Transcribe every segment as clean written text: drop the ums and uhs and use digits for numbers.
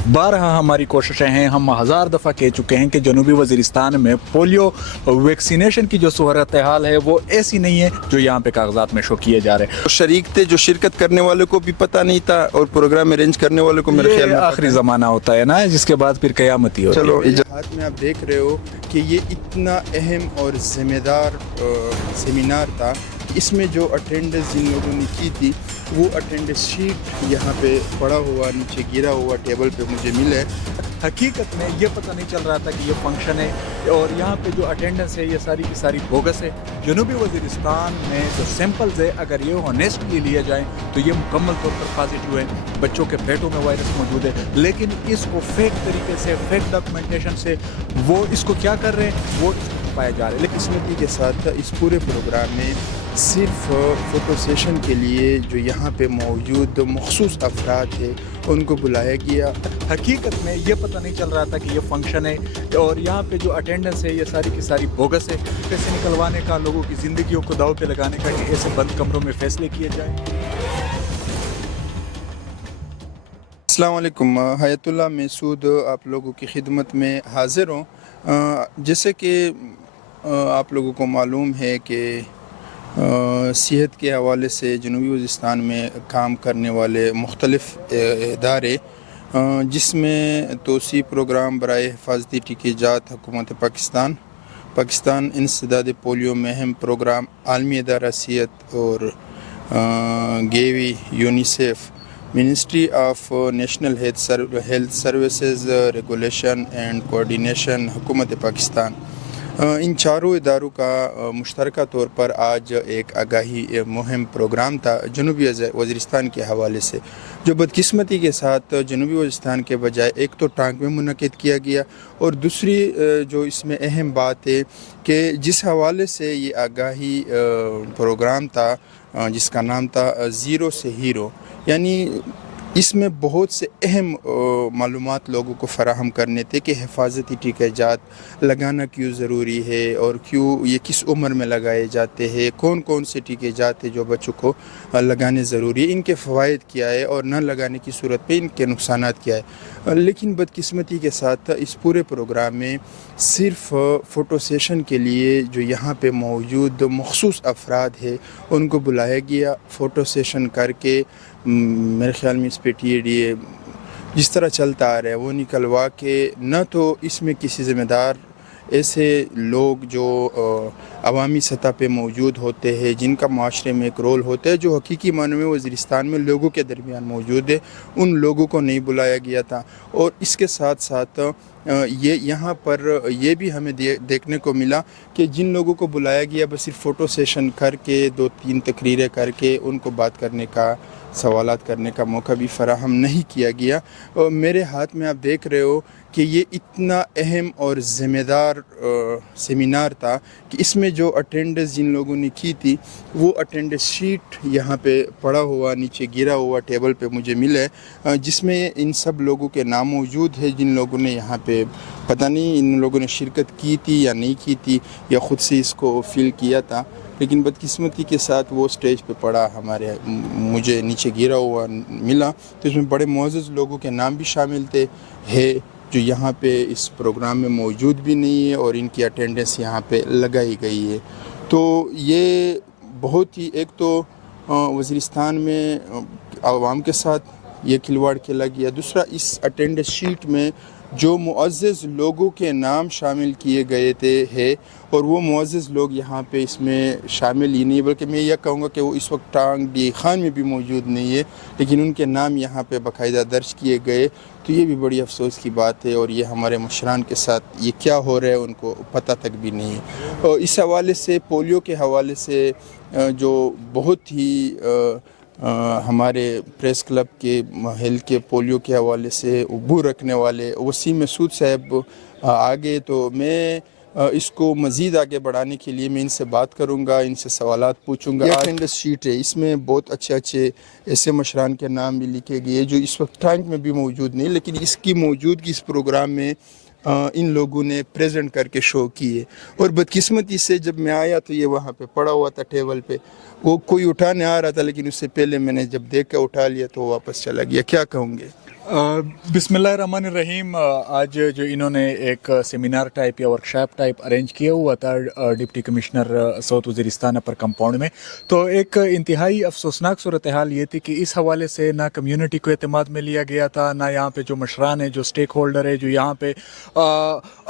बारहा हमारी कोशिशें हैं, हम हज़ार दफ़ा कह चुके हैं कि जनूबी वज़ीरिस्तान में पोलियो वैक्सीनेशन की जो सूरत हाल है वो ऐसी नहीं है जो यहाँ पे कागजात में शो किए जा रहे हैं। शरीक थे, जो शिरकत करने वाले को भी पता नहीं था और प्रोग्राम अरेंज करने वाले को मेरे ख्याल ये में आखिरी ज़माना होता है ना, जिसके बाद फिर क़यामत ही होती है। चलो हाथ में आप देख रहे हो कि ये इतना अहम और ज़िम्मेदार सेमिनार था। इसमें जो अटेंडेंस जिन लोगों ने की थी वो अटेंडेंस शीट यहाँ पे पड़ा हुआ नीचे गिरा हुआ टेबल पे मुझे मिला है। हकीकत में ये पता नहीं चल रहा था कि ये फंक्शन है और यहाँ पे जो अटेंडेंस है ये सारी की सारी बोगस है। जनूबी वज़ीरिस्तान में जो सैंपल्स है अगर ये ऑनेस्टली लिए जाएँ तो ये मुकम्मल तौर पर पॉजिटिव है, बच्चों के पेटों में वायरस मौजूद है, लेकिन इसको फेक तरीके से, फेक डॉक्यूमेंटेशन से वो इसको क्या कर रहे हैं, वो इसको पाया जा रहा है। लेकिन किस्मती के साथ इस पूरे प्रोग्राम में सिर्फ फ़ोटो सेशन के लिए जो यहाँ पे मौजूद मखसूस अफराद थे उनको बुलाया गया। हकीकत में ये पता नहीं चल रहा था कि ये फंक्शन है और यहाँ पे जो अटेंडेंस है ये सारी की सारी बोगस है। पैसे निकलवाने का, लोगों की ज़िंदगियों को दाव पे लगाने का कि ऐसे बंद कमरों में फ़ैसले किए जाएँ। अस्सलाम वालेकुम, हयातुल्लाह महसूद आप लोगों की खिदमत में हाज़िर हूँ। जैसे कि आप लोगों को मालूम है कि सेहत के हवाले से जनूबी वज़ीरिस्तान में काम करने वाले मुख्तलिफ़ इदारे जिसमें तोसी प्रोग्राम बराए हिफाजती टीकेजात हुकूमत पाकिस्तान इंसदाद पोलियो महम प्रोग्राम, आलमी इदारा सेहत और Gavi, UNICEF, ministry of national health services regulation and coordination हुकूमत पाकिस्तान, इन चारों इदारों का मुश्तरका तौर पर आज एक आगाही मुहिम प्रोग्राम था जनूबी वज़ीरिस्तान के हवाले से, जो बदकिस्मती के साथ जनूबी वज़ीरिस्तान के बजाय एक तो टांग में मुनक़िद किया गया और दूसरी जो इसमें अहम बात है कि जिस हवाले से ये आगाही प्रोग्राम था जिसका नाम था ज़ीरो से हीरो, यानी इसमें बहुत से अहम मालूमात लोगों को फ़राहम करने थे कि हिफाजती टीकाजात लगाना क्यों ज़रूरी है और क्यों ये किस उम्र में लगाए जाते हैं, कौन कौन से टीकाजात हैं जो बच्चों को लगाने ज़रूरी है, इनके फ़वाइद क्या है और न लगाने की सूरत पे इनके नुकसानात क्या है। लेकिन बदकिस्मती के साथ इस पूरे प्रोग्राम में सिर्फ फ़ोटो सेशन के लिए जो यहाँ पे मौजूद मखसूस अफराद है उनको बुलाया गया। फ़ोटो सेशन करके मेरे ख़्याल में इस पे TADA जिस तरह चलता आ रहा है वो निकलवा के, न तो इसमें किसी ज़िम्मेदार ऐसे लोग जो अवामी सतह पे मौजूद होते हैं जिनका माशरे में एक रोल होता है जो हकीकी मानों में वज़ीरिस्तान में लोगों के दरमियान मौजूद है, उन लोगों को नहीं बुलाया गया था। और इसके साथ साथ ये यहाँ पर ये भी हमें देखने को मिला कि जिन लोगों को बुलाया गया बस सिर्फ फ़ोटो सेशन करके 2-3 तकरीरें करके उनको बात करने का, सवालात करने का मौका भी फ़राहम नहीं किया गया। और मेरे हाथ में आप देख रहे हो कि ये इतना अहम और ज़िम्मेदार सेमिनार था कि इसमें जो अटेंडेंस जिन लोगों ने की थी वो अटेंडेंस शीट यहाँ पे पड़ा हुआ नीचे गिरा हुआ टेबल पे मुझे मिला है, जिसमें इन सब लोगों के नाम मौजूद है जिन लोगों ने यहाँ पे पता नहीं इन लोगों ने शिरकत की थी या नहीं की थी या ख़ुद से इसको फ़ील किया था। लेकिन बदकिस्मती के साथ वो स्टेज पे पड़ा मुझे नीचे गिरा हुआ मिला, तो इसमें बड़े मुअज़्ज़ज़ लोगों के नाम भी शामिल थे जो यहाँ पे इस प्रोग्राम में मौजूद भी नहीं है और इनकी अटेंडेंस यहाँ पे लगाई गई है। तो ये बहुत ही, एक तो वज़ीरिस्तान में आवाम के साथ ये खिलवाड़ खेला गया, दूसरा इस अटेंडेंस शीट में जो मुअज़्ज़ज़ लोगों के नाम शामिल किए गए थे और वो मुअज़्ज़ज़ लोग यहाँ पे इसमें शामिल ही नहीं, बल्कि मैं यह कहूँगा कि वो इस वक्त टांग डी खान में भी मौजूद नहीं है, लेकिन उनके नाम यहाँ पे बाकायदा दर्ज किए गए। तो ये भी बड़ी अफसोस की बात है और ये हमारे मुशरान के साथ ये क्या हो रहा है उनको पता तक भी नहीं है। और इस हवाले से पोलियो के हवाले से जो बहुत ही हमारे प्रेस क्लब के हेल्थ के पोलियो के हवाले से उबूर रखने वाले वसीम मसूद साहब आगे, तो मैं इसको मज़ीद आगे बढ़ाने के लिए मैं इनसे बात करूंगा, इनसे सवालात पूछूंगा। अटेंडेंस शीट है, इसमें बहुत अच्छे ऐसे मशरान के नाम भी लिखे गए जो इस वक्त टैंक में भी मौजूद नहीं, लेकिन इसकी मौजूदगी इस प्रोग्राम में इन लोगों ने प्रेजेंट करके शो किए। और बदकिस्मती से जब मैं आया तो ये वहाँ पे पड़ा हुआ था टेबल पे, वो कोई उठाने आ रहा था लेकिन उससे पहले मैंने जब देख कर उठा लिया तो वापस चला गया। क्या कहूँगे? बिस्मिल्लाहिर्रहमानिर्रहीम। आज जो इन्होंने एक सेमिनार टाइप या वर्कशॉप टाइप अरेंज किया हुआ था डिप्टी कमिश्नर साउथ वज़ीरिस्तान अपर कंपाउंड में, तो एक इंतहाई अफसोसनाक सूरत हाल ये थी कि इस हवाले से ना कम्युनिटी को एतमाद में लिया गया था, ना यहाँ पे जो मशरान है, जो स्टेक होल्डर है, जो यहाँ पे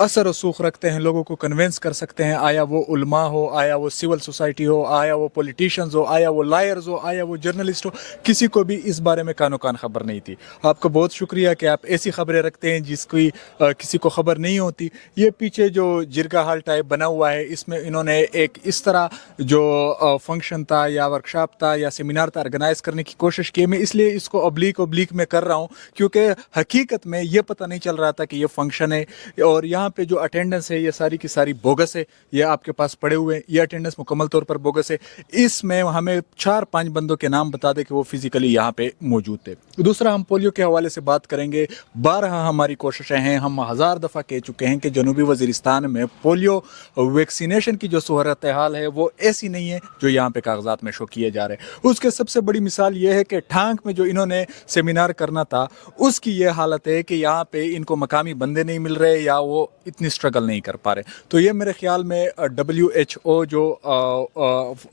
असर रसूख रखते हैं, लोगों को कन्वेंस कर सकते हैं, आया वो उलमा हो, आया वो सिविल सोसाइटी हो, आया वो पॉलिटिशियंस हो, आया वो लायर्स हो, आया वो जर्नलिस्ट हो, किसी को भी इस बारे में कानो कान खबर नहीं थी। आपको बहुत शुक्रिया कि आप ऐसी खबरें रखते हैं जिसकी किसी को खबर नहीं होती। ये पीछे जो जिरगा हाल टाइप बना हुआ है, इसमें इन्होंने एक इस तरह जो फंक्शन था या वर्कशॉप था या सेमिनार था ऑर्गेनाइज करने की कोशिश की। मैं इसलिए इसको ऑब्लिक में कर रहा हूँ क्योंकि हकीकत में ये पता नहीं चल रहा था कि ये फंक्शन है, और यहाँ पे जो अटेंडेंस है ये सारी की सारी बोगस है। ये आपके पास पड़े हुए हैं, ये अटेंडेंस मुकम्मल तौर पर बोगस है। इसमें हमें 4-5 बंदों के नाम बता दें कि वो फिजिकली यहाँ पे मौजूद थे। दूसरा, हम पोलियो के हवाले से बात करेंगे। 12 हमारी कोशिशें हैं, हम 1000 दफ़ा कह चुके हैं कि जनूबी वज़ीरिस्तान में पोलियो वैक्सीनेशन की जो सूरत हाल है वो ऐसी नहीं है जो यहाँ पे कागजात में शो किए जा रहे हैं। उसके सबसे बड़ी मिसाल ये है कि ठांक में जो इन्होंने सेमिनार करना था उसकी ये हालत है कि यहाँ पे इनको मकामी बंदे नहीं मिल रहे या वो इतनी स्ट्रगल नहीं कर पा रहे। तो ये मेरे ख्याल में WHO जो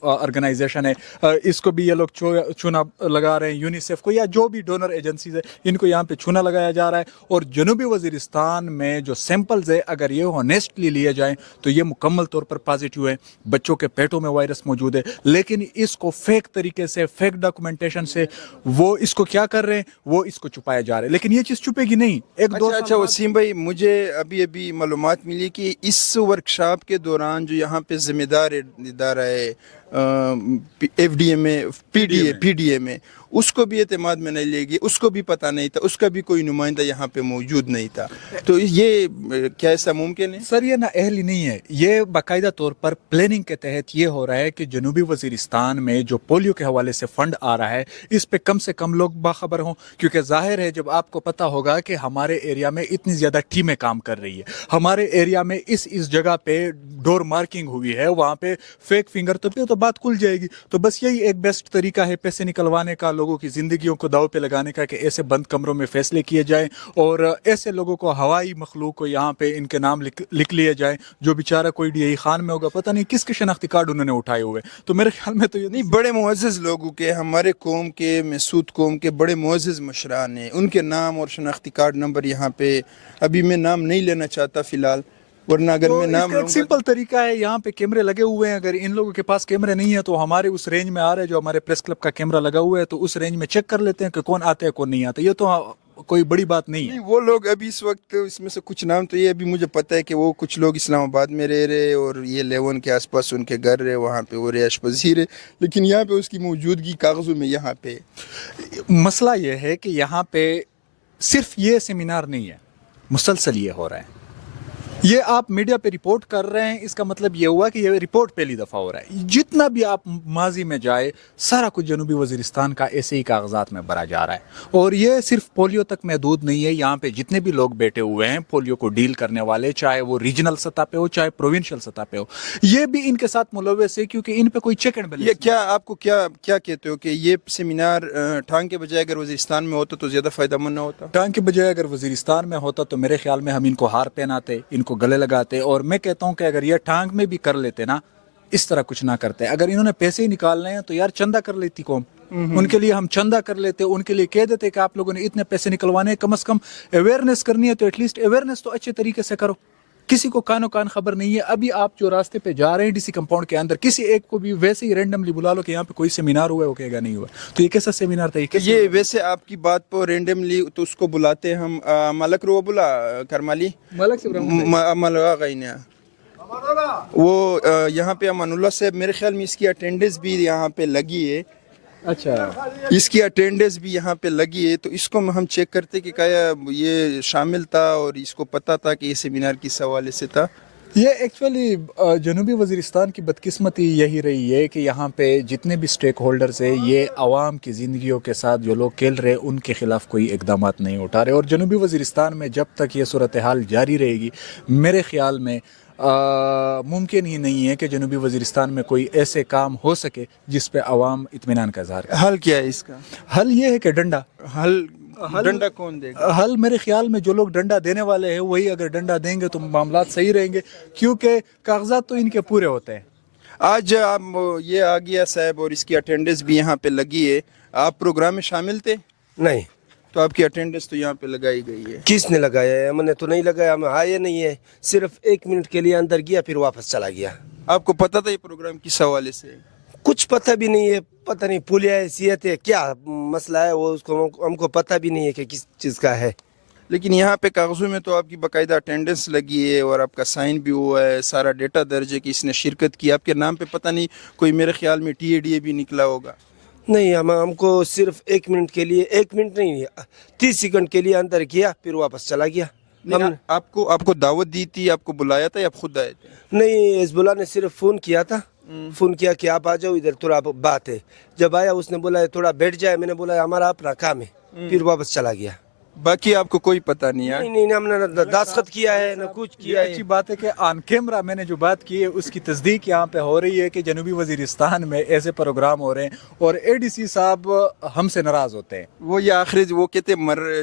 ऑर्गेनाइजेशन है, इसको भी ये लोग चूना लगा रहे हैं, यूनिसेफ को या जो भी डोनर एजेंसीज है इनको यहाँ पे चूना लगाया जा रहा है। और जनूबी वज़ीरिस्तान में जो सैंपल्स है अगर ये ऑनेस्टली लिए जाएं तो ये मुकम्मल तौर पर पॉजिटिव है, बच्चों के पेटों में वायरस मौजूद है, लेकिन इसको फेक तरीके से, फेक डॉक्यूमेंटेशन से वो इसको क्या कर रहे हैं, वो इसको छुपाया जा रहा है। लेकिन ये चीज़ छुपेगी नहीं। अच्छा वसीम भाई, मुझे अभी मालूमात मिली कि इस वर्कशॉप के दौरान जो यहाँ पे जिम्मेदार इदारा है FDA में, PDA में, उसको भी एतमाद में नहीं लेगी, उसको भी पता नहीं था, उसका भी कोई नुमाइंदा यहाँ पे मौजूद नहीं था। तो ये क्या ऐसा मुमकिन है? सर, ये ना अहली नहीं है, ये बाकायदा तौर पर प्लानिंग के तहत ये हो रहा है कि जनूबी वज़ीरिस्तान में जो पोलियो के हवाले से फ़ंड आ रहा है इस पे कम से कम लोग बाखबर हों। क्योंकि जाहिर है जब आपको पता होगा कि हमारे एरिया में इतनी ज़्यादा टीमें काम कर रही है, हमारे एरिया में इस जगह पे डोर मार्किंग हुई है, वहाँ पे फेक फिंगर तो बात खुल जाएगी। तो बस यही एक बेस्ट तरीका है पैसे निकलवाने का, लोगों की ज़िंदगियों को दाव पे लगाने का, कि ऐसे बंद कमरों में फैसले किए जाएं और ऐसे लोगों को, हवाई मखलूक को यहाँ पे इनके नाम लिख लिए जाएं जो बेचारा कोई DI खान में होगा, पता नहीं किसके शनाख्ती कार्ड उन्होंने उठाए हुए। तो मेरे ख्याल में तो ये नहीं, बड़े मुअज़्ज़ज़ लोगों के, हमारे कौम के, महसूद कौम के बड़े मुअज़्ज़ज़ मशरान हैं, उनके नाम और शनाख्ती कार्ड नंबर यहाँ पे, अभी मैं नाम नहीं लेना चाहता फ़िलहाल, वरना अगर मैं नाम एक सिंपल तरीका है, यहाँ पे कैमरे लगे हुए हैं। अगर इन लोगों के पास कैमरे नहीं है तो हमारे उस रेंज में आ रहे हैं, जो हमारे प्रेस क्लब का कैमरा लगा हुआ है, तो उस रेंज में चेक कर लेते हैं कि कौन आते हैं कौन नहीं आता। ये तो कोई बड़ी बात नहीं है। वो लोग अभी इस वक्त, इसमें से कुछ नाम तो ये अभी मुझे पता है कि वो कुछ लोग इस्लामाबाद में रह रहे और ये लेवन के आसपास उनके घर रहे, वहाँ पे वो रिहाइश पजीर है, लेकिन यहाँ पे उसकी मौजूदगी कागज़ों में यहाँ पे। मसला ये है कि यहाँ पे सिर्फ ये सेमिनार नहीं है, मुसलसल ये हो रहा है। ये आप मीडिया पे रिपोर्ट कर रहे हैं, इसका मतलब ये हुआ कि ये रिपोर्ट पहली दफ़ा हो रहा है। जितना भी आप माजी में जाए, सारा कुछ जनूबी वज़ीरिस्तान का ऐसे ही कागजात में भरा जा रहा है। और ये सिर्फ पोलियो तक महदूद नहीं है। यहाँ पे जितने भी लोग बैठे हुए हैं पोलियो को डील करने वाले, चाहे वो रीजनल सतह पे हो चाहे प्रोविंशियल सतह पे हो, ये भी इनके साथ मुलव्वस है, क्योंकि इन पे कोई चेक एंड बैलेंस। ये क्या आपको क्या कहते हो कि ये सेमिनार टांग के बजाय अगर वज़ीरिस्तान में होता तो ज़्यादा फ़ायदेमंद ना होता? टांग के बजाय अगर वज़ीरिस्तान में होता तो मेरे ख्याल में हम इनको हार पहनाते, इनको गले लगाते। और मैं कहता हूं कि अगर ये टांग में भी कर लेते ना, इस तरह कुछ ना करते। अगर इन्होंने पैसे ही निकालने हैं तो यार चंदा कर लेती कौम, उनके लिए हम चंदा कर लेते, उनके लिए कह देते कि आप लोगों ने इतने पैसे निकलवाने, कम से कम अवेयरनेस करनी है तो एटलीस्ट अवेयरनेस तो अच्छे तरीके से करो। किसी को कानो कान खबर नहीं है। अभी आप जो रास्ते पे जा रहे हैं DC कंपाउंड के अंदर, किसी एक को भी वैसे ही रैंडमली बुला लो कि यहाँ पे कोई सेमिनार हुआ है, वो कहेगा नहीं हुआ। तो ये कैसा सेमिनार था? ये वैसे आपकी बात पर रैंडमली तो उसको बुलाते हम मलक रो बुला करमाली मलक वो यहाँ पे अमानुल्लाह साहब, मेरे ख्याल में इसकी अटेंडेंस भी यहाँ पे लगी है। अच्छा, इसकी अटेंडेंस भी यहाँ पे लगी है, तो इसको हम चेक करते कि क्या ये शामिल था और इसको पता था कि ये सेमिनार किस हवाले से था। ये एक्चुअली जनूबी वज़ीरिस्तान की बदकिस्मती यही रही है कि यहाँ पे जितने भी स्टेक होल्डर्स है, ये आवाम की ज़िंदगियों के साथ जो लोग खेल रहे हैं उनके ख़िलाफ़ कोई इक़दाम नहीं उठा रहे। और जनूबी वज़ीरिस्तान में जब तक ये सूरत हाल जारी रहेगी, मेरे ख़्याल में मुमकिन ही नहीं है कि जनूबी वज़ीरिस्तान में कोई ऐसे काम हो सके जिस पे आवाम इत्मीनान का इज़हार करे। हल क्या है इसका? हल ये है कि डंडा, हल डंडा कौन देगा? हल मेरे ख्याल में जो लोग डंडा देने वाले हैं वही अगर डंडा देंगे तो मामलात सही रहेंगे, क्योंकि कागजात तो इनके पूरे होते हैं। आज आप ये आ गया साहब और इसकी अटेंडेंस भी यहाँ पे लगी है, आप प्रोग्राम में शामिल थे नहीं, तो आपकी अटेंडेंस तो यहाँ पे लगाई गई है। किसने लगाया है? हमने तो नहीं लगाया, हम आए नहीं है, सिर्फ 1 मिनट के लिए अंदर गया फिर वापस चला गया। आपको पता था ये प्रोग्राम किस हवाले से है? कुछ पता भी नहीं है, पता नहीं पुलिया हैसियत है क्या मसला है वो, उसको हमको पता भी नहीं है कि किस चीज़ का है। लेकिन यहाँ पे कागजों में तो आपकी बाकायदा अटेंडेंस लगी है और आपका साइन भी हुआ है, सारा डेटा दर्ज है कि इसने शिरकत की। आपके नाम पे पता नहीं कोई मेरे ख्याल में TADA भी निकला होगा। नहीं, हमको सिर्फ 1 मिनट के लिए, 1 मिनट नहीं 30 सेकंड के लिए अंदर किया फिर वापस चला गया। नहीं, आपको दावत दी थी, आपको बुलाया था या आप खुद आए थे? नहीं, हिजबुल्लाह ने सिर्फ फ़ोन किया था, फ़ोन किया कि आप आ जाओ इधर थोड़ा बात है। जब आया उसने बोला थोड़ा बैठ जाए, मैंने बोला हमारा अपना काम है, फिर वापस चला गया। बाकी आपको कोई पता नहीं है? नहीं, हमने न दस्तखत किया है न कुछ ये किया अच्छी है। बात है कि ऑन कैमरा मैंने जो बात की है उसकी तस्दीक यहाँ पे हो रही है कि जनूबी वजीरिस्तान में ऐसे प्रोग्राम हो रहे हैं और ADC साहब हमसे नाराज़ होते हैं। वो ये आखिरी वो कहते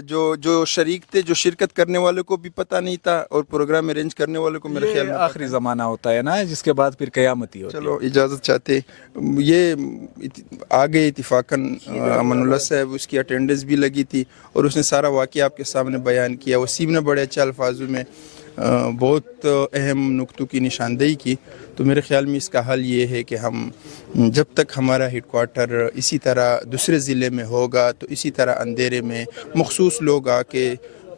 जो शरीक थे, जो शिरकत करने वाले को भी पता नहीं था और प्रोग्राम अरेंज करने वाले को मेरे ख्याल ये में आखिरी ज़माना होता है ना, जिसके बाद फिर क़यामत ही होती है। चलो इजाज़त चाहते ये आ गए इत्तेफाकन अमानुल्लाह साहब, उसकी अटेंडेंस भी लगी थी और उसने सारा वाक़या आपके सामने बयान किया। वसीम ने बड़े अच्छे अल्फाजों में बहुत अहम नुक्तों की निशानदेही की। तो मेरे ख़्याल में इसका हल ये है कि हम जब तक हमारा हेडक्वार्टर इसी तरह दूसरे ज़िले में होगा तो इसी तरह अंधेरे में मखसूस लोग आके,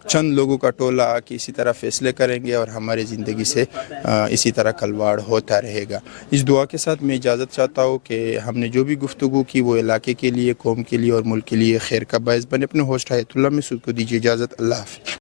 चंद लोगों का टोला आके इसी तरह फ़ैसले करेंगे और हमारी ज़िंदगी से इसी तरह खलवाड़ होता रहेगा। इस दुआ के साथ मैं इजाज़त चाहता हूँ कि हमने जो भी गुफ्तगू की वो इलाके के लिए, कौम के लिए और मुल्क के लिए खैर का बायस बने। अपने होस्ट हयातुल्लाह मसूद को दीजिए इजाज़त। अल्लाह हाफ़िज़।